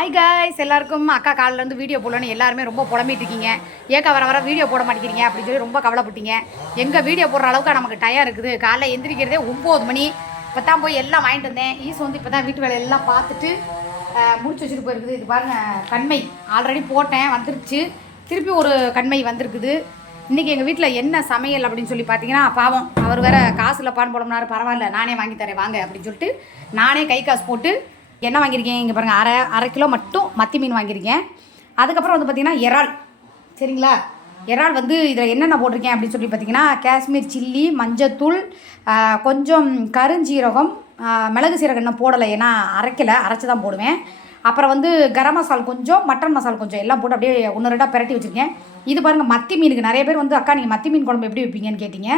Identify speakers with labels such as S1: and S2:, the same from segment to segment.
S1: Hi guys எல்லாருக்கும் அக்கா காலிலேருந்து video போடலன்னு எல்லாருமே ரொம்ப புலம்பிட்டு இருக்கீங்க. ஏக்கா வர வர வீடியோ போட மாட்டேங்கிறீங்க அப்படின்னு சொல்லி ரொம்ப கவலைப்பட்டீங்க. எங்கள் வீடியோ போடுற அளவுக்கு நமக்கு டயம் இருக்குது. காலைல எந்திரிக்கிறதே ஒம்பது மணி. இப்போ தான் போய் எல்லாம் வாங்கிட்டு வந்தேன். ஈஸ் வந்து இப்போ தான் வீட்டு வேலையெல்லாம் பார்த்துட்டு முடிச்சு வச்சுட்டு போயிருக்குது. இது பாருங்கள் கண்மை. ஆல்ரெடி போட்டேன் வந்துருச்சு. திருப்பி ஒரு கண்மை வந்திருக்குது. இன்றைக்கி எங்கள் வீட்டில் என்ன சமையல் அப்படின்னு சொல்லி பார்த்தீங்கன்னா பாவம். அவர் வேற காசு இல்லைப்பான்னு போடம்னாரு பரவாயில்ல. நானே வாங்கி தரேன். வாங்க அப்படின்னு சொல்லிட்டு நானே கை காசு போட்டு என்ன வாங்கியிருக்கேன்? இங்கே பாருங்கள் அரை அரை கிலோ மட்டும் மத்தி மீன் வாங்கியிருக்கேன். அதுக்கப்புறம் வந்து பார்த்திங்கன்னா இறால். சரிங்களா? இறால் வந்து இதில் என்னென்ன போட்டிருக்கேன் அப்படின்னு சொல்லி பார்த்தீங்கன்னா காஷ்மீர் சில்லி மஞ்சத்தூள் கொஞ்சம் கருஞ்சீரகம் மிளகு சீரகம் இன்னும் போடலை. ஏன்னா அரைக்கலை அரைச்சி தான் போடுவேன். அப்புறம் வந்து கரம் மசால் கொஞ்சம் மட்டன் மசால் கொஞ்சம் எல்லாம் போட்டு அப்படியே ஒன்று ரெண்டாக பிரட்டி வச்சுருக்கேன். இது பாருங்கள் மத்தி மீனுக்கு நிறைய பேர் வந்து அக்கா நீங்கள் மத்தி மீன் குழம்பு எப்படி வைப்பீங்கன்னு கேட்டிங்க?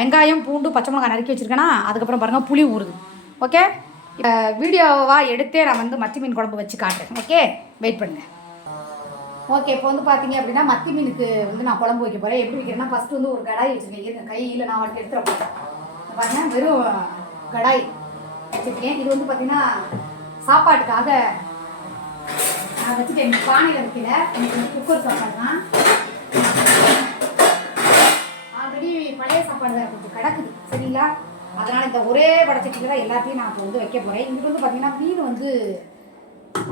S1: வெங்காயம் பூண்டு பச்சை மிளகாய் நறுக்கி வச்சுருக்கேன்னா அதுக்கப்புறம் பாருங்கள் புளி ஊறுது. ஓகே? வீடியோவாக எடுத்தே நான் வந்து மத்தி மீன் குழம்பு வச்சு காட்டுறேன். ஓகே வெயிட் பண்ணுங்க. ஓகே இப்போ வந்து பார்த்தீங்க அப்படின்னா மத்தி மீனுக்கு வந்து நான் குழம்பு வைக்க போகிறேன் எப்படி வைக்கிறேன்னா ஃபஸ்ட்டு வந்து ஒரு கடாய் வச்சுருக்கேன். கையில் நான் வந்து எடுத்துட போகிறேன் பாருங்க வெறும் கடாய் வச்சுருக்கேன். இது வந்து பார்த்தீங்கன்னா சாப்பாட்டுக்காக நான் வச்சுட்டேன். பானையில் வைக்கல. எனக்கு வந்து குக்கர் சாப்பாடு தான். ஆல்ரெடி பழைய சாப்பாடு தான். கொஞ்சம் கிடக்குது. சரிங்களா? அதனால் இந்த ஒரே வடச்சட்டியில் தான் எல்லாத்தையும் நான் இப்போ வந்து வைக்க போகிறேன் இங்கிட்டு வந்து பார்த்தீங்கன்னா மீன் வந்து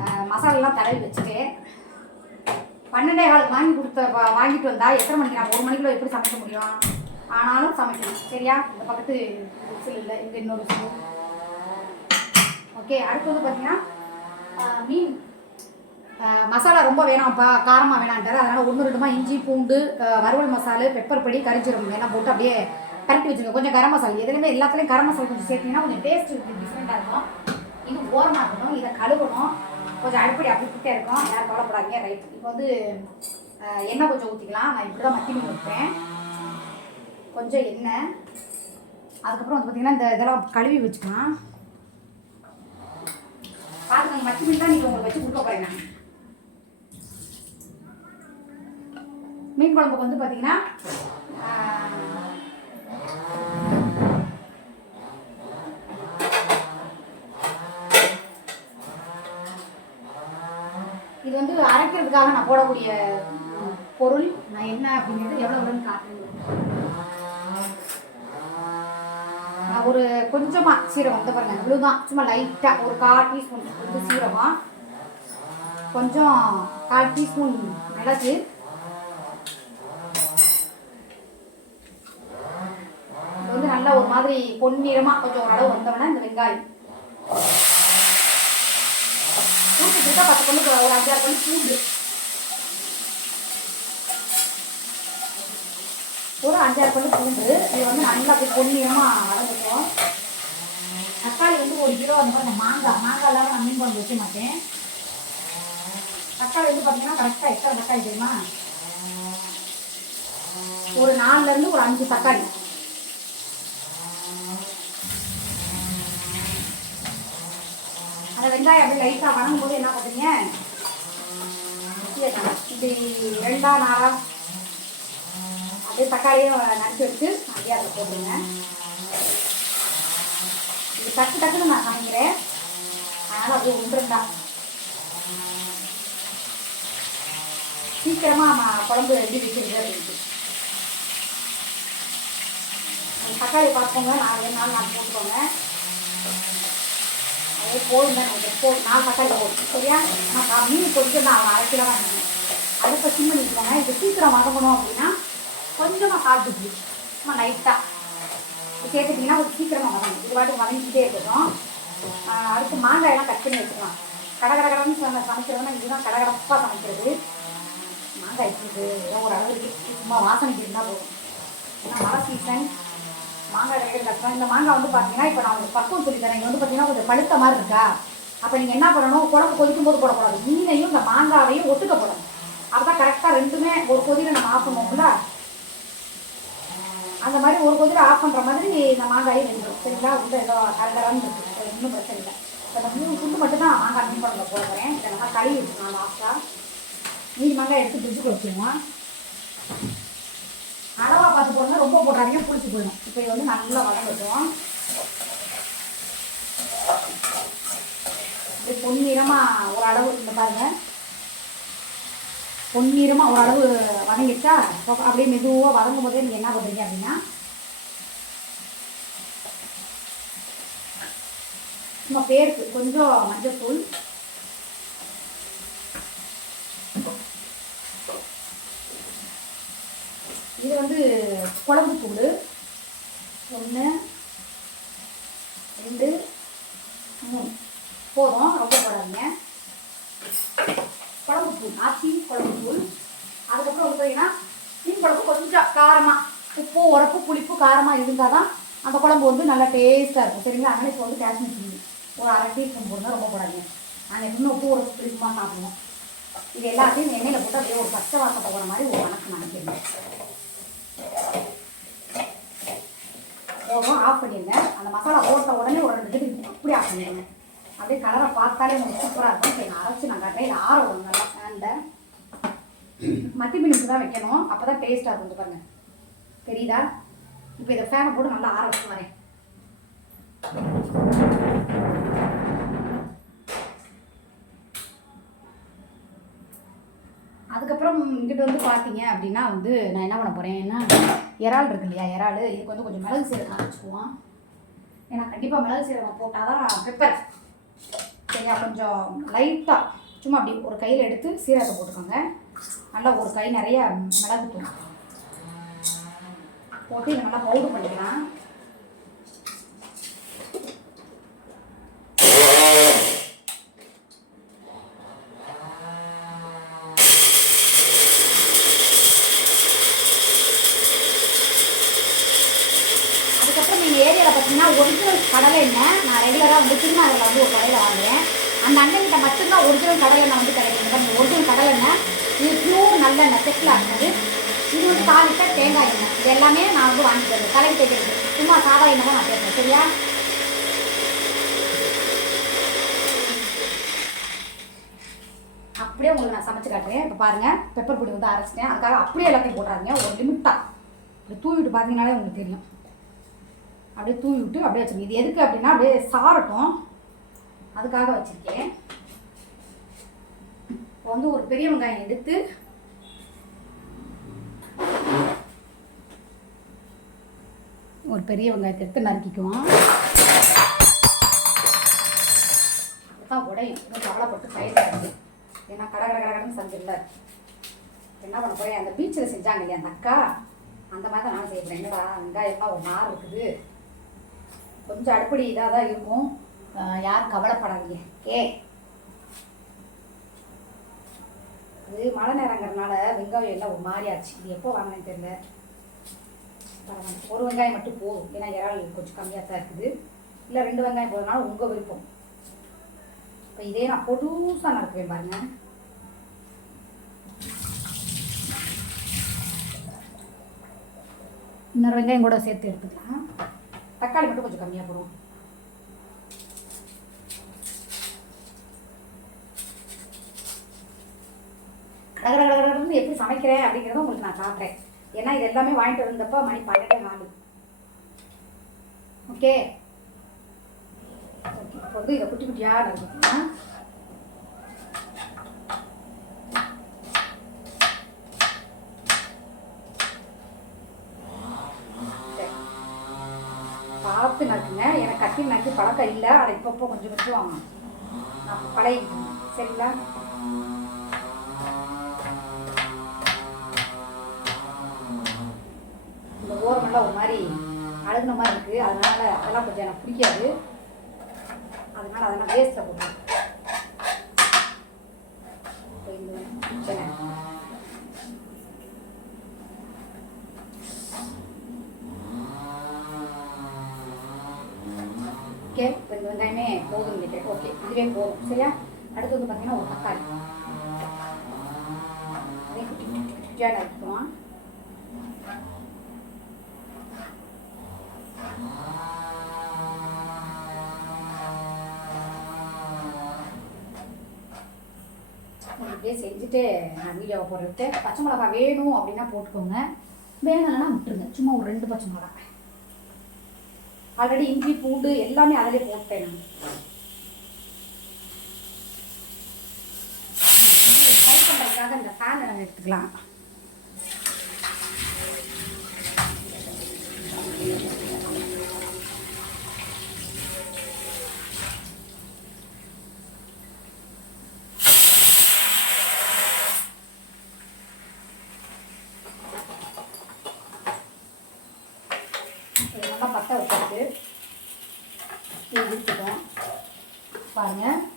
S1: ஆஹ், மசாலாலாம் தடவி வச்சுட்டேன். பன்னெண்டே காலுக்கு வாங்கி கொடுத்த வாங்கிட்டு வந்தால் எத்தனை மணிக்கு நான் ஒரு மணிக்குள்ள எப்படி சமைக்க முடியும்? ஆனாலும் சமைக்கணும். சரியா? இந்த பக்கத்து விசில் இல்லை இங்கே இன்னொரு விசில் ஓகே அடுத்து வந்து பார்த்தீங்கன்னா மீன். மசாலா ரொம்ப வேணாம்ப்பா காரமாக வேணான்ட்டார் அதனால் ஒன்று ரெண்டுமா இஞ்சி பூண்டு வறுவல் மசாலு பெப்பர் பொடி கரிஞ்சீரகம் எல்லாம் போட்டு அப்படியே பரட்டி வச்சுருங்க கொஞ்சம் கரம் மசாலா. எதுலையுமே எல்லாத்துலேயும் கரம் மசாலா கொஞ்சம் சேர்த்தீங்கன்னா கொஞ்சம் டேஸ்ட் டிஃப்ரெண்ட்டாக இருக்கும். இது ஓரமாக இருக்கணும் இதை கழுவணும். கொஞ்சம் அடிப்படி அப்படிக்கிட்டே இருக்கும். யாரும் கவலைப்படாதீங்க. ரைட் இப்போ வந்து எண்ணெய் கொஞ்சம் ஊற்றிக்கலாம் நான் இப்படி தான் மத்தி மீன் வைப்பேன் கொஞ்சம் எண்ணெய். அதுக்கப்புறம் வந்து பார்த்தீங்கன்னா இந்த இதெல்லாம் கழுவி வச்சுக்கலாம். பார்த்துக்கோங்க மத்தி மீன் தான் நீங்கள் உங்களுக்கு வச்சு கொடுக்க போகிறேன் மீன் குழம்புக்கு வந்து பார்த்தீங்கன்னா ஆஹ், இது வந்து அரைக்கிறதுக்காக நான் போடக்கூடிய பொருள் நான் என்ன அப்படிங்கிறது எவ்வளோ வரும்னு காட்டுறேன் நான் ஒரு கொஞ்சமாக சீரகம் வந்து பாருங்க இவ்வளோதான் சும்மா லைட்டாக ஒரு கால் டீஸ்பூன் வந்து சீரகம். கொஞ்சம் கால் டீஸ்பூன் மிளகு. இது வந்து நல்லா ஒரு மாதிரி பொன்னிறமாக கொஞ்சம் ஓரளவு வந்தோடனே இந்த வெங்காயம். பூண்டு பத்து பொண்ணு ஒரு அஞ்சாறு பொண்ணு பூண்டு. ஒரு அஞ்சாறு பண்ணி பூண்டு இது வந்து நல்லா அப்படியே பொன்னிறமாக வளர்ந்துக்கும் தக்காளி வந்து ஒரு கிலோ அந்த மாதிரி மாங்காய். மாங்காய் இல்லாமல் நான் மீன் குழம்பு வைக்க மாட்டேன். தக்காளி வந்து பார்த்தீங்கன்னா கரெக்டாக எத்தனை தக்காளி தெரியுமா? ஒரு நாலுலேருந்து ஒரு அஞ்சு தக்காளி. அந்த வெங்காயம் அப்படியே லைட்டாக வணங்கும் போது என்ன பண்ணுறீங்க இப்படி ரெண்டா நாளாக இது தக்காளியும் நறுக்கி வச்சு அப்படியே அதை போட்டுருங்க. இது டக்கு டக்குன்னு நான் சமைக்கிறேன். அதனால் அப்படியே உண்டுருந்தா சீக்கிரமாக நம்ம குழம்பு எப்படி வைக்கிறது அப்படின்ட்டு தக்காளி பார்த்துக்கோங்க. நாலு நாள் நான் போட்டுக்கோங்க. அதே போதும் தான் எனக்கு போ நாலு தக்காளி போட்டு சரியா? நான் மீன் பொறிச்சு நான் அரை கிலோ வாங்கினேன் அடுப்பை சிம் பண்ணிக்கோங்க இது சீக்கிரம் வதங்கணும் அப்படின்னா கொஞ்சமாக காட்டு புளி சும்மா லைட்டாக சேர்த்துட்டிங்கன்னா கொஞ்சம் சீக்கிரமாக வதங்கும். இது வாட்டி வதங்கிக்கிட்டே இருக்கட்டும். அடுத்து மாங்காயெல்லாம் கட் பண்ணி வச்சுக்கலாம். கடகடகடன்னு சொன்ன சமைக்கிறதுனா இதுதான் கடகடப்பாக சமைக்கிறது. மாங்காய் இருக்குது ஏதோ ஒரு அளவுக்கு சும்மா வாசனைக்கு இருந்தால் போதும். ஏன்னா மழை சீசன் மாங்காய் கிடைக்கிறது கட்டணும் இந்த மாங்காய் வந்து பார்த்தீங்கன்னா இப்போ நான் உங்களுக்கு பக்குவம் சொல்லித்தரேன் இது வந்து பார்த்தீங்கன்னா கொஞ்சம் பழுத்த மாதிரி இருக்கா? அப்போ நீங்கள் என்ன பண்ணணும்? குழம்பு கொதிக்கும் போது போடக்கூடாது. மீனையும் இந்த மாங்காவையும் ஒட்டுக்க போடணும். அப்பதான் கரெக்டாக ரெண்டுமே ஒரு கொதியில் நம்ம ஆஃப் பண்ணுவோம்ல அந்த மாதிரி ஒரு கொஞ்சம் ஆஃப் பண்ணுற மாதிரி இந்த மாங்காயும் வெந்துடும் சரிங்களா? உள்ள ஏதோ கரகரன்னு இருக்குது ஒன்றும் பிரச்சனை இல்லை. இப்போ இந்த மூணு ஃபுட்டு மட்டும் தான் மாங்காய் மீன் குழம்புல போடுறேன். இதை நம்ம கழுவி வச்சுக்கலாம் லாஸ்ட்டாக மீதி மாங்காய் எடுத்து ஃப்ரிட்ஜுக்கு வச்சுருவோம். அளவாக பார்த்து போடுங்க ரொம்ப போடுறாங்க பிடிச்சி போயிடும். இப்போ இது வந்து நல்லா வதங்கட்டும். அப்படியே பொன்னிறமாக ஒரு அளவு இந்த பாருங்கள் பொன்னிறமாக ஒரு அளவு அப்படியே மெதுவாக வதங்கும் போதே நீங்கள் என்ன பண்ணுறீங்க அப்படின்னா சும்மா பேருக்கு கொஞ்சம் மஞ்சத்தூள் இது வந்து குழம்பு தூள் ஒன்று ரெண்டு மூணு. போதும் ரொம்ப போடாதீங்க குழம்பு தூள் ஆச்சி குழம்பு தூள் பார்த்தீங்கன்னா மீன் குழம்பு கொஞ்சம் காரமாக உப்பு உரப்பு புளிப்பு காரமாக இருந்தால் தான் அந்த குழம்பு வந்து நல்லா டேஸ்ட்டாக இருக்கும். சரிங்களா? அதனால் இப்போ வந்து காஷ்மீர் சில்லி. ஒரு அரை டீஸ்பூன் போடுங்க ரொம்ப போடாதீங்க. நாங்கள் எப்பவுமே உப்பு உரப்பு புளிப்புமா சாப்பிடுவோம். இது எல்லாத்தையும் எண்ணெயில் போட்டு அப்படியே ஒரு பச்சை வாசம் போகிற மாதிரி ஒரு கணக்கு நினைக்கிறேன் போதும் ஆஃப் பண்ணிடுங்க. அந்த மசாலா போட்ட உடனே ஒரு ரெண்டு திட்டு அப்படி ஆஃப் பண்ணிடுங்க. அப்படியே கலரை பார்த்தாலே உங்களுக்கு சூப்பராக இருக்கும். சரி நான் அரைச்சி நான் கட்டையில் ஆற ஒன்று நல்லா அந்த மத்தி மீனுக்கு தான் வைக்கணும். அப்போ தான் டேஸ்ட்டாக இருக்கும் பாருங்க. தெரியுதா? இப்போ இதை ஃபேனை போட்டு நல்லா ஆற வச்சு வரேன் அதுக்கப்புறம் இங்கிட்ட வந்து பார்த்தீங்க அப்படின்னா வந்து நான் என்ன பண்ண போகிறேன்னா இறால் இருக்கு இல்லையா? இறால் இதுக்கு வந்து கொஞ்சம் மிளகு சீரகம் வச்சுக்குவோம். ஏன்னா கண்டிப்பாக மிளகு சீரகம் போட்டால் தான் பெப்பர் சரியா? கொஞ்சம் லைட்டாக சும்மா அப்படி ஒரு கையில் எடுத்து சீரகத்தை போட்டுக்கோங்க. நல்லா ஒரு கை நிறைய மிளகு தூள் போட்டு இதை நல்லா பவுடர் பண்ணிக்கலாம். அதுக்கப்புறம் நீங்கள் ஏரியாவில் பார்த்தீங்கன்னா ஒரிஜினல் கடலை எண்ணெய் நான் ரெகுலராக வந்து திருநாளில் வந்து ஒரு கடையில் வாங்குவேன். அந்த அண்ணன்கிட்ட மட்டும்தான் ஒரிஜினல் கடலை எண்ணெய் வந்து கிடைக்கும் ஒரிஜினல் கடலை எண்ணெய் நல்லெண்ணெய் செட்டில் ஆகுது இது வந்து தாளிட்ட தேங்காய் எண்ணெய். இது எல்லாமே நான் வந்து வாங்கி தருவேன் கலவி தேய்க்கிறது சும்மா சாதா எண்ணெய் தான் நான் தேய்ப்பேன். சரியா? அப்படியே உங்களுக்கு நான் சமைச்சு காட்டுறேன். இப்போ பாருங்கள் பெப்பர் பொடி வந்து அரைச்சிட்டேன். அதுக்காக அப்படியே எல்லாத்தையும் போடுறாங்க ஒரு லிமிட்டாக இப்படி தூவிட்டு பார்த்தீங்கன்னாலே உங்களுக்கு தெரியும். அப்படியே தூவி விட்டு அப்படியே வச்சுருக்கேன் இது எதுக்கு அப்படின்னா அப்படியே சாரட்டும். அதுக்காக வச்சுருக்கேன். இப்போ வந்து ஒரு பெரிய வெங்காயம் எடுத்து ஒரு பெரிய வெங்காயத்தை எடுத்து நறுக்கிக்குவோம். அதுதான் உடையும் இன்னும் கவலைப்பட்டு பயன்படுது ஏன்னா கடை கடை கடன்னு சந்தில்ல என்ன பண்ண போய் அந்த பீச்சில் செஞ்சாங்க இல்லையா அந்த அக்கா? அந்த மாதிரி தான் நான் செய்யறேன் என்னடா வெங்காயம்லாம் ஒரு மாறு இருக்குது. கொஞ்சம் அடுப்படி இதாக தான் இருக்கும். யார் யாரும் கவலைப்படாதீங்க. கே அது மழை நேரங்கிறதுனால வெங்காயம் எல்லாம் ஒரு மாறியாச்சு ஆச்சு. இது எப்போ வாங்கினேன்னு தெரியல. பரவாயில்ல ஒரு வெங்காயம் மட்டும் போதும் ஏன்னா இறால் கொஞ்சம் கம்மியாக தான் இருக்குது இல்லை ரெண்டு வெங்காயம் போதுனால உங்கள் விருப்பம் இப்போ இதே நான் பொடுசாக நடக்குவேன் பாருங்க இன்னொரு வெங்காயம் கூட சேர்த்து எடுத்துக்கலாம் தக்காளி மட்டும் கொஞ்சம் கம்மியாக போடும் கடகடகடன்னு எப்படி சமைக்கிறேன் அப்படிங்கிறத உங்களுக்கு நான் காட்டுறேன் ஏன்னா இது எல்லாமே வாங்கிட்டு வந்தப்போ மணி பன்னெண்டு நாலு. ஓகே ஓகே இப்போ வந்து இதை குட்டி குட்டியாக நறுக்கிக்கலாம் பார்த்து நறுக்குங்க எனக்கு கத்தி நறுக்கி பழக்கம் இல்லை. ஆனால் இப்பப்போ கொஞ்சம் கொஞ்சம் நான் பழைய சரிங்களா? அழுகுன மாதிரி இருக்குது அதனால அதெல்லாம் கொஞ்சம் எனக்கு பிடிக்காது. அதனால அதெல்லாம் வேஸ்ட்டில் போடுவேன் இப்போ ஓகே இப்போ இந்த வெங்காயமே போதும் ஓகே இதுவே போதும். சரியா? அடுத்து வந்து பார்த்தீங்கன்னா ஒரு தக்காளி. அப்படியே செஞ்சுட்டு நான் வீடியோவை போடுறது பச்சை மிளகா வேணும் அப்படின்னா போட்டுக்கோங்க. வேணும்னா விட்டுருங்க. சும்மா ஒரு ரெண்டு பச்சை மிளகா. ஆல்ரெடி இஞ்சி பூண்டு எல்லாமே அதிலே போட்டேன் நான். ஃப்ரை பண்ணுறதுக்காக இந்த ஃபேன் எடுத்துக்கலாம்.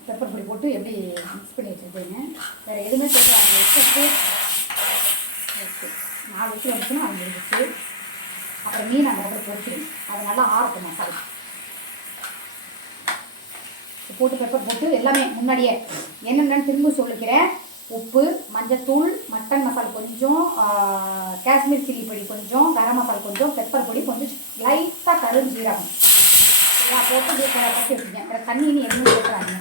S1: பெப்பர் பொடி போட்டு எப்படி மிக்ஸ் பண்ணி வச்சுருக்கேங்க? வேறு எதுவுமே சேர்க்கலாம் உப்பு. ஓகே. நாலு வச்சு வந்துச்சுன்னா அது முடிஞ்சிச்சு அப்புறம் மீன் அந்த இடத்துல பொரிச்சிடும் அது நல்லா ஆறட்டும் மசாலா. போட்டு பெப்பர் போட்டு எல்லாமே முன்னாடியே என்னென்னு திரும்ப சொல்லிக்கிறேன். உப்பு மஞ்சத்தூள் மட்டன் மசாலா கொஞ்சம் காஷ்மீர் சில்லி பொடி கொஞ்சம் கரம் மசாலா கொஞ்சம் பெப்பர் பொடி கொஞ்சம் லைட்டாக கருஞ்சீரகம். எல்லாம் போட்டு அப்படியே க- வச்சுருக்கேன். அப்புறம் தண்ணின்னு எதுவும் போட்டுறாங்க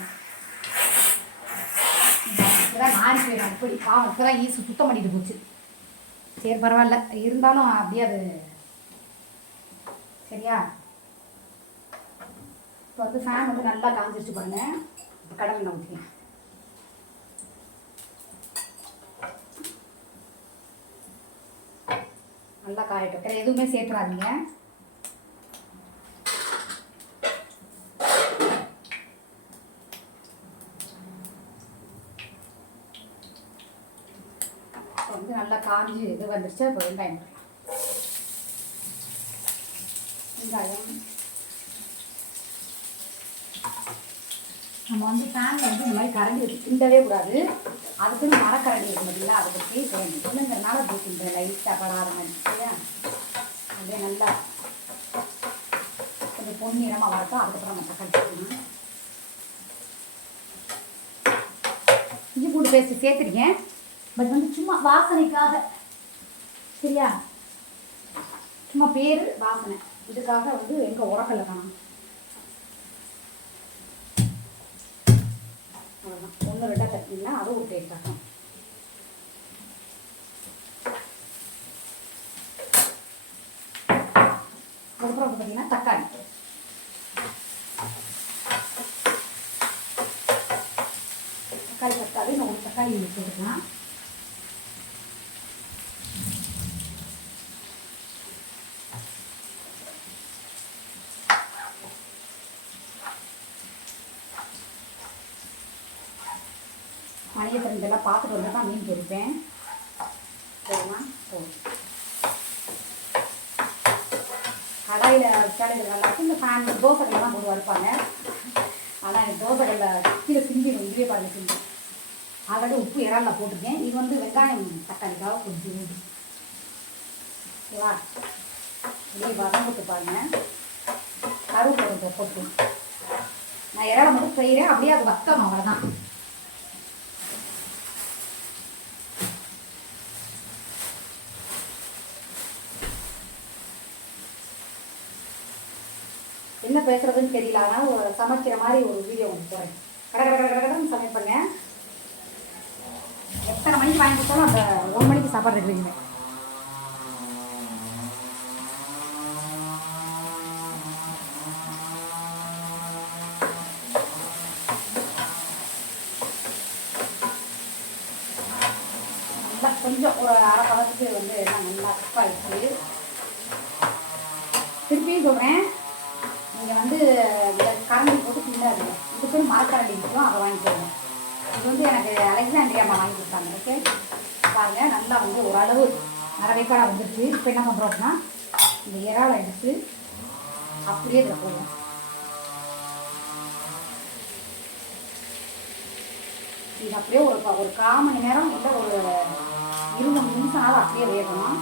S1: இப்போதான் போயிடும் அப்படி பாவம் இப்போ தான் ஈஸி சுத்தம் பண்ணிட்டு போச்சு. சரி பரவாயில்ல. இருந்தாலும் அப்படியே அது சரியா? இப்போ வந்து ஃபேன் வந்து நல்லா காஞ்சிருச்சு பாருங்க. இப்போ கடமை ஊற்றிங்க நல்லா காயட்டும். வேறு எதுவுமே சேர்த்துறாதீங்க இப்போ வந்து காஞ்சி இது வந்துருச்சு அப்போ வெங்காயம் போடலாம். வெங்காயம் நம்ம வந்து ஃபேனில் வந்து இந்த மாதிரி கரண்டி வச்சு திண்டவே கூடாது அதுக்குன்னு மரக்கரண்டி இருக்கும் பார்த்தீங்களா அதை பற்றி செய்யணும் பொண்ணுங்கிறனால அப்படி கிண்டுறேன் லைட்டாக படாத மாதிரி இல்லையா அப்படியே நல்லா கொஞ்சம் பொன்னிறமாக வரட்டும் அதுக்கப்புறம் நம்ம தக்காளி சேர்க்கணும் இஞ்சி பூண்டு பேஸ்ட் சேர்த்துருக்கேன் பட் வந்து சும்மா வாசனைக்காக சரியா? சும்மா பேர் வாசனை. இதுக்காக வந்து எங்கே உரக்கல்ல காணும். அவ்வளோதான் ஒன்று ரெண்டாக தட்டினீங்கன்னா அதுவும் ஒரு டேஸ்ட் ஆகும் அதுக்கப்புறம் வந்து பார்த்தீங்கன்னா தக்காளி. தக்காளி தக்காளி நான் ஒரு தக்காளி போட்டுக்கலாம். மணியத்தன் இதெல்லாம் பார்த்துட்டு வந்து தான் மீன் பொரிப்பேன் சரிம்மா? போதும் கடாயில் கடையில் நல்லாக்கும் இந்த ஃபேன் தோசைகள் தான் போட்டு வறுப்பாங்க. ஆனால் எனக்கு தோசைகளில் கீழே சிந்திடும் இதுவே பாருங்க சிந்தும் ஆல்ரெடி உப்பு இறாலில் போட்டிருக்கேன். இது வந்து வெங்காயம் தக்காளிக்காக கொஞ்சம் ஊடு ஓகேவா? இப்படியே போட்டு பாருங்க. கருவேப்பிலை போட்டு. நான் இறாலை மட்டும் செய்கிறேன் அப்படியே அது வத்தணும் அவ்வளோதான் பேசுறதுன்னு தெரியல. அதனால ஒரு சமைக்கிற மாதிரி ஒரு வீடியோ ஒன்று போகிறேன் கட கட சமைப்பேன் சமைப்பேங்க எத்தனை மணிக்கு வாங்கி கொடுத்தாலும் அந்த ஒரு மணிக்கு சாப்பாடு இருக்குங்க நல்லா கொஞ்சம் ஒரு அரை பழத்துக்கு வந்து எல்லாம் நல்லா குக் ஆயிடுச்சு திருப்பியும் சொல்கிறேன் நீங்கள் வந்து இந்த கரண்டி போட்டு கிண்டாதீங்க இதுக்குன்னு மரக்கரண்டி இருக்கும் அதை வாங்கிக்கோங்க இது வந்து எனக்கு அலெக்சாண்ட்ரியா அம்மா வாங்கி கொடுத்தாங்க. ஓகே? பாருங்க நல்லா வந்து ஓரளவு மரவைப்பாடாக வந்துருச்சு. இப்போ என்ன பண்ணுறோம் அப்படின்னா இந்த இறாலை எடுத்து அப்படியே இதில் போடுவோம் இது அப்படியே ஒரு ஒரு கால் மணி நேரம் இல்லை ஒரு இருபது நிமிஷம்னாலும் அப்படியே வேகணும்.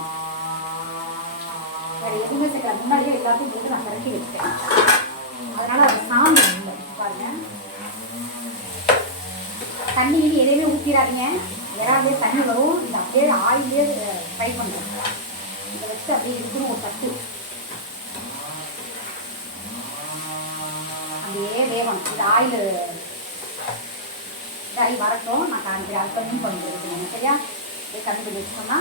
S1: வேறு எதுவுமே சேர்க்கல முன்னாடியே எல்லாத்தையும் போட்டு நான் கரண்டி வச்சுட்டேன். அதனால் அது சாமி இல்லை. பாருங்க. தண்ணி இனி எதையுமே ஊற்றிடாதீங்க இறாலே தண்ணி வரும். இது அப்படியே ஆயிலே ஃப்ரை பண்ணுறேன் இதை வச்சு அப்படியே இருக்கணும் ஒரு தட்டு. அப்படியே வேகணும். இது ஆயில் இதாகி வரட்டும். நான் காமிக்கிறேன். அது கம்மி பண்ணி சரியா? இதை கம்மி பண்ணி வச்சோம்னா.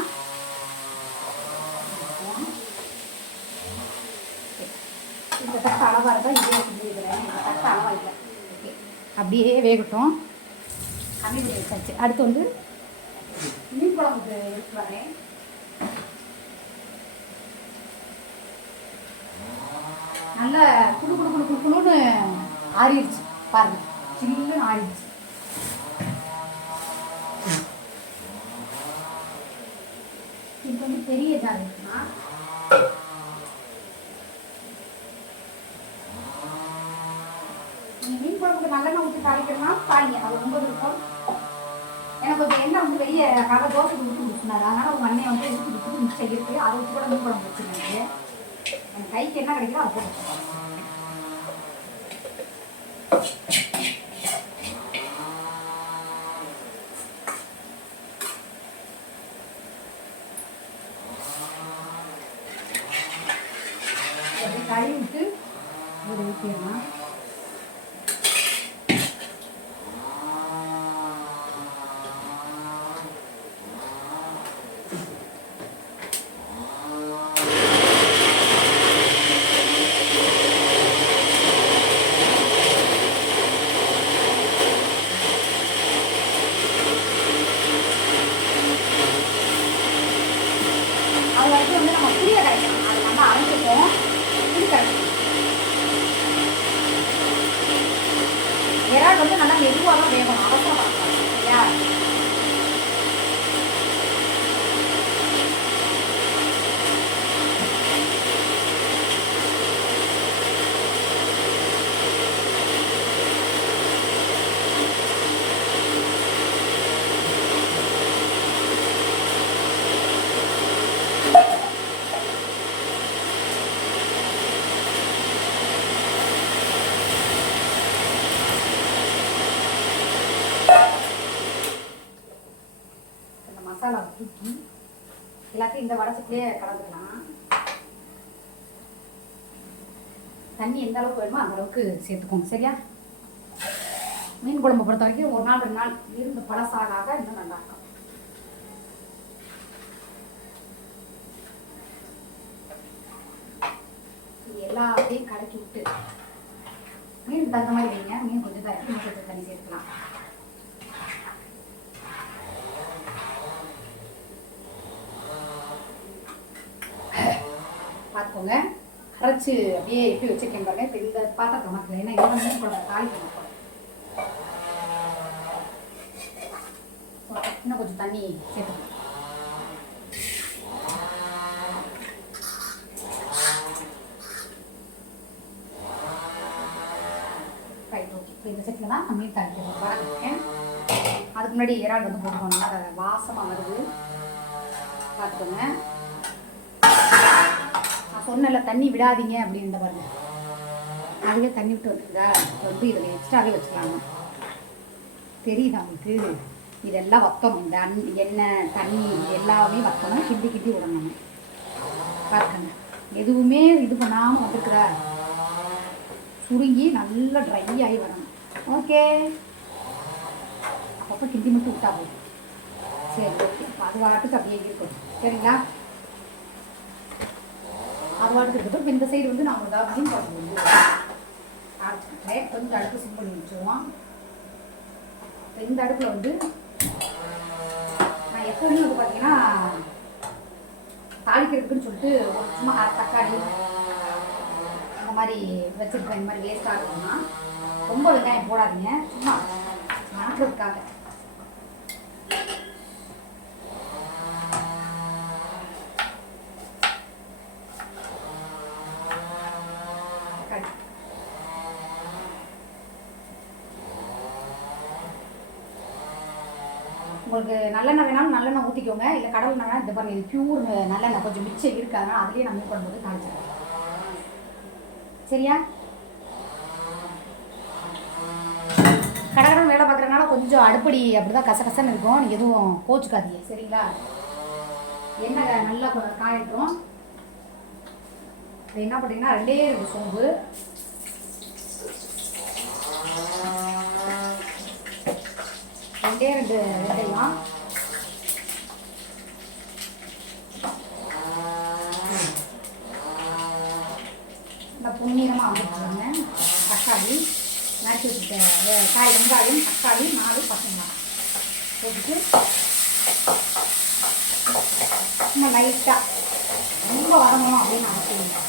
S1: இந்த தட்டு அளவாக இருந்தால் இதே செஞ்சுக்கிறேன் இந்த தட்டு அளவாக இல்லை ஓகே. அப்படியே வேகட்டும். வச்சாச்சு அடுத்து வந்து மீன் குழம்புக்கு எடுத்து நல்லா குடு குடு குடு குடு குடுன்னு ஆறிடுச்சு. பாருங்க. சில்லுன்னு ஆறிடுச்சு. இது வந்து பெரிய இதாக இருக்குன்னா மீன் குழம்புக்கு நல்லெண்ணெய் ஊற்றி தாளிக்கிறதுனா தாளிங்க அது ரொம்ப விருப்பம். எனக்கு கொஞ்சம் எண்ணெய் வந்து வெளியே கடை தோசை ஊற்றி கொடுத்துனாரு அதனால உங்கள் அண்ணன் வந்து ஊற்றி கொடுத்து மிச்சம் இருக்கு அதை ஊற்றி கூட மீன் குழம்பு வச்சுருந்தாங்க என் கைக்கு என்ன கிடைக்குதோ அதை போட்டு அப்படியே கறி விட்டு ஒரு ஊற்றிடலாம் அது வரைக்கும் வந்து நம்ம புளியை கரைக்கணும் அது நல்லா அரைஞ்சிப்போம் புளி கரைக்கணும் இறால் வந்து நல்லா மெதுவாக தான் வேகணும். அவசரப்படக்கூடாது இல்லையா? அப்படியே கலந்துக்கலாம் தண்ணி எந்த அளவுக்கு வேணுமோ அந்த அளவுக்கு சேர்த்துக்கோங்க சரியா? மீன் குழம்பு பொறுத்த வரைக்கும் ஒரு நாள் ரெண்டு நாள் இருந்து பழசாக இன்னும் நல்லா இருக்கும் எல்லாத்தையும் கலக்கி விட்டு மீன் தகுந்த மாதிரி வைங்க. மீன் கொஞ்சம் தான் கொஞ்சம் தண்ணி சேர்த்துக்கலாம். பார்த்துக்கோங்க அரைச்சி அப்படியே எப்படி வச்சுருக்கேன் பாருங்க. இப்போ இந்த பாத்திரத்தை மாற்றல ஏன்னா இதெல்லாம் மீன் குழம்பு தாலி பண்ண போகிறேன் இன்னும் கொஞ்சம் தண்ணி சேர்த்துக்கலாம் இந்த செட்டில் தான் நான் மீன் தாளிக்கிறேன். வரேன் அதுக்கு முன்னாடி இறால் வந்து போட்டுக்கோங்க. அதை வாசமாக வருது. பார்த்துக்கோங்க சொன்னல தண்ணி விடாதீங்க அப்படின்னு பாருங்க. அதுவே தண்ணி விட்டு வந்துருதா வந்து இதில் எக்ஸ்ட்ராவே வச்சுக்கலாம்? தெரியுதா உங்களுக்கு? இதெல்லாம் வத்தணும். இந்த அன் எண்ணெய் தண்ணி எல்லாமே வத்தணும். கிண்டி கிண்டி விடணும். பார்க்கங்க எதுவுமே இது பண்ணாமல் வந்துருக்குறா சுருங்கி நல்லா ட்ரை ஆகி வரணும். ஓகே அப்பப்போ கிண்டி மட்டும் விட்டா போதும். சரி ஓகே அது வாட்டுக்கு அப்படியே இருக்கும் சரிங்களா? அது இந்த சைடு வந்து நான் உங்களுக்கு மீன் குழம்பு வந்து கொஞ்சம் அடுப்பு சிம் பண்ணி வச்சுருவோம். இந்த அடுப்பில் வந்து நான் எப்போவுமே வந்து பார்த்தீங்கன்னா தாளிக்கிறதுக்குன்னு சொல்லிட்டு சும்மா தக்காளி அந்த மாதிரி வச்சுருப்பேன். இந்த மாதிரி வேஸ்ட்டாக இருக்கும்னா ரொம்ப வெங்காயம் போடாதீங்க. சும்மா மணக்கிறதுக்காக தக்காளி உங்களுக்கு நல்லெண்ணெய் வேணாலும் நல்லெண்ணெய் ஊற்றிக்கோங்க இல்லை கடல் எண்ணெய் இது பாருங்கள் இது பியூர் நல்லெண்ணெய். கொஞ்சம் மிச்சம் இருக்காங்க அதுலேயே நம்ம பண்ணும்போது தாளிச்சிடுறேன். சரியா? கடகடன் வேலை பார்க்குறதுனால கொஞ்சம் அடுப்படி அப்படி தான் கசகசன்னு இருக்கும். எதுவும் கோச்சுக்காதீங்க. சரிங்களா? எண்ணெய் நல்லா காயட்டும். என்ன பண்ணுறீங்கன்னா ரெண்டே ரெண்டு சோம்பு. ரெண்டே ரெண்டு வெந்தயம் இந்த பொன்னிறமாக வந்துருக்காங்க தக்காளி அரைச்சி வச்சுட்ட காய் வெங்காயம் தக்காளி நாலு பச்சை மிளகாய் போட்டுட்டு சும்மா லைட்டாக ரொம்ப வரணும் அப்படின்னு அரைச்சிங்க இல்லை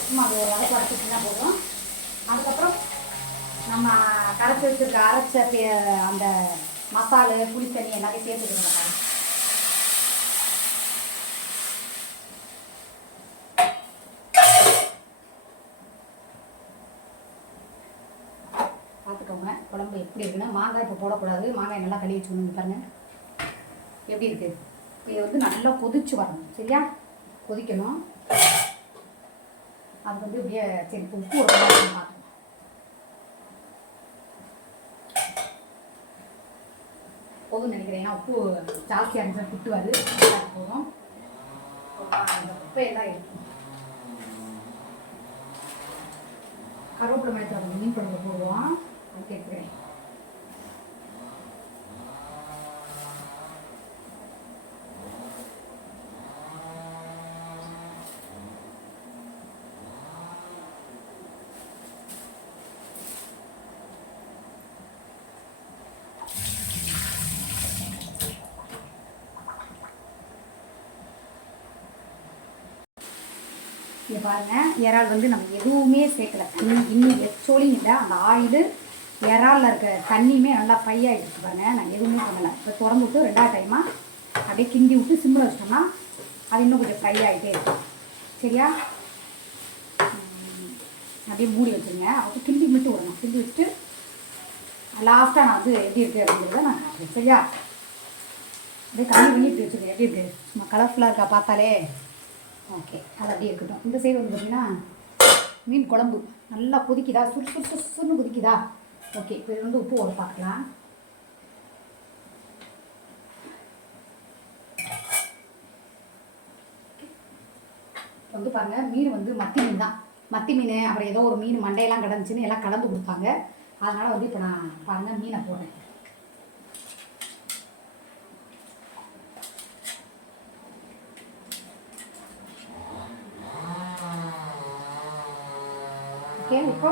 S1: சும்மா அது ஒரு வதக்கு வதக்கிட்டுனா போதும் அதுக்கப்புறம் நம்ம கரைச்சி வச்சுருக்க அரைச்ச அந்த மசாலு புளித்தண்ணி எல்லாத்தையும் சேர்த்துக்கணும் பார்த்துக்கோங்க குழம்பு எப்படி இருக்குன்னு மாங்காய் இப்போ போடக்கூடாது. மாங்காய் நல்லா கழுவி வச்சுக்கணும் பாருங்கள் எப்படி இருக்குது இப்போ இது வந்து நல்லா கொதிச்சு வரணும். சரியா? கொதிக்கணும். அது வந்து இப்படியே சரி இப்போ உப்பு ஒரு பார்க்கணும் போதும்னு நினைக்கிறேன். ஏன்னா உப்பு ஜாஸ்தியாக இருந்துச்சு திட்டுவாரு போதும். அந்த உப்பையெல்லாம் இருக்கும் கருவேப்பிலை மயத்தில் மீன் குழம்பு போடுவோம். கேட்குறேன் இங்கே பாருங்க இறால் வந்து நம்ம எதுவுமே சேர்க்கல. இன்னும் இன்னும் எச்சோலியும் இல்லை அந்த ஆயில் இறாலில் இருக்க தண்ணியுமே நல்லா ஃப்ரை ஆகிடுச்சு பாருங்க. நான் எதுவுமே பண்ணலை. இப்போ திறந்து விட்டு ரெண்டாவது டைமாக அப்படியே கிண்டி விட்டு சிம்மில் வச்சிட்டோம்னா அது இன்னும் கொஞ்சம் ஃப்ரை ஆகிட்டே இருக்கும். சரியா? அப்படியே மூடி வச்சுருங்க. அப்போ கிண்டி மட்டும் விடணும். கிண்டி வச்சுட்டு லாஸ்ட்டாக நான் வந்து எப்படி இருக்குது அப்படிங்கிறத நான் காட்டுறேன். சரியா? அப்படியே கம்மி பண்ணி இப்படி வச்சுருக்கேன் எப்படி இருக்குது சும்மா கலர்ஃபுல்லாக இருக்கா பார்த்தாலே? ஓகே அது அப்படியே இருக்கட்டும். இந்த சைடு வந்து பார்த்தீங்கன்னா மீன் குழம்பு. நல்லா கொதிக்குதா? சுறு சுறு சுறு சுறுன்னு கொதிக்குதா? ஓகே இப்போ இது வந்து உப்பு ஒரு பார்க்கலாம். வந்து பாருங்கள் மீன் வந்து மத்தி மீன் தான். மத்தி மீன் அப்புறம் ஏதோ ஒரு மீன் மண்டையெல்லாம் கிடந்துச்சுன்னு எல்லாம் கலந்து கொடுத்தாங்க அதனால் வந்து இப்போ நான் பாருங்கள் மீனை போடுறேன் ஓகே இப்போ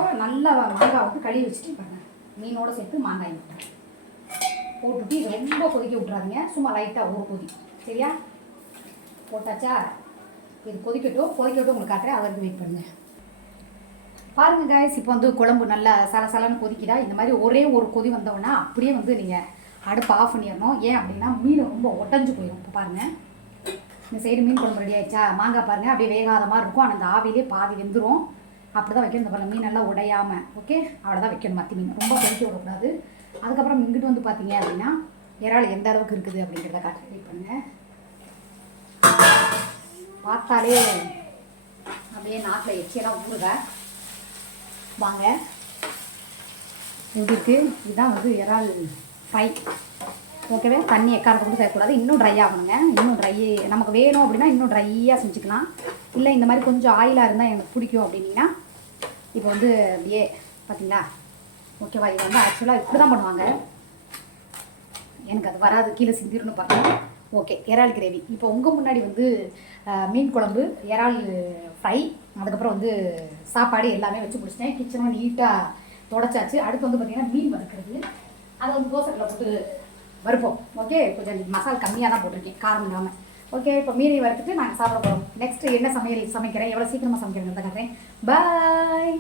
S1: நல்லா மாங்காய் வந்து கழுவி வச்சுட்டு பாருங்கள் மீனோட சேர்த்து மாங்காய் போட்டுட்டு இது ரொம்ப கொதிக்க விட்றாதீங்க சும்மா லைட்டாக ஒரு கொதி சரியா? போட்டாச்சா? இது கொதிக்கட்டும். கொதிக்கட்டும் உங்களுக்கு காட்டுறேன். அவருக்கு வெயிட் பண்ணுங்க. பாருங்க காய்ஸ் இப்போ வந்து குழம்பு நல்லா சலசலன்னு கொதிக்குதா? இந்த மாதிரி ஒரே ஒரு கொதி வந்தோன்னா அப்படியே வந்து நீங்கள் அடுப்பு ஆஃப் பண்ணிடணும். ஏன் அப்படின்னா மீன் ரொம்ப ஒட்டஞ்சு போயிடும் இப்போ பாருங்கள் இந்த சைடு மீன் குழம்பு ரெடி ஆயிடுச்சா? மாங்காய் பாருங்கள் அப்படியே வேகாத மாதிரி இருக்கும். ஆனால் அந்த ஆவிலே பாதி வெந்துடும் அப்படி தான் வைக்கணும். இந்த பாருங்க மீன் நல்லா உடையாமல் ஓகே அவ்வளோதான் வைக்கணும் மத்தி மீன். ரொம்ப கொதிக்க விடக்கூடாது. அதுக்கப்புறம் இங்கிட்டு வந்து பார்த்தீங்க அப்படின்னா இறால் எந்த அளவுக்கு இருக்குது அப்படிங்கிறத கால்குலேட் பண்ணுங்க. பார்த்தாலே அப்படியே நாட்டில் எச்சியெல்லாம் ஊறுக. வாங்க. எப்படி இதுதான் வந்து இறால் ஃப்ரை ஓகேவே தண்ணி எக்காரத்தை கொண்டு சேர்க்கக்கூடாது இன்னும் ட்ரை ஆகணுங்க. இன்னும் ட்ரை நமக்கு வேணும் அப்படின்னா இன்னும் ட்ரையாக செஞ்சுக்கலாம். இல்லை இந்த மாதிரி கொஞ்சம் ஆயிலாக இருந்தால் எனக்கு பிடிக்கும் அப்படின்னா இப்போ வந்து அப்படியே பார்த்தீங்களா? ஓகேவா? இது வந்து ஆக்சுவலாக இப்படி தான் பண்ணுவாங்க. எனக்கு அது வராது. கீழே சிந்திருன்னு பார்த்தா ஓகே இறால் கிரேவி. இப்போ உங்கள் முன்னாடி வந்து மீன் குழம்பு இறால் ஃப்ரை அதுக்கப்புறம் வந்து சாப்பாடு எல்லாமே வச்சு பிடிச்சிட்டேன் கிச்சனும் நீட்டாக தொடச்சாச்சு. அடுத்து வந்து பார்த்திங்கன்னா மீன் வறுக்கிறது. அதை வந்து தோசைக்குள்ள போட்டு வறுப்போம். ஓகே? கொஞ்சம் மசாலா கம்மியாக தான் போட்டிருக்கேன். காரம் இல்லாமல் ஓகே இப்போ மீறி வறுத்துட்டு நாங்கள் சாப்பிட போகிறோம் நெக்ஸ்ட் என்ன சமையல் சமைக்கிறேன்? எவ்வளோ சீக்கிரமாக சமைக்கிறேன் காட்டுறேன். பாய்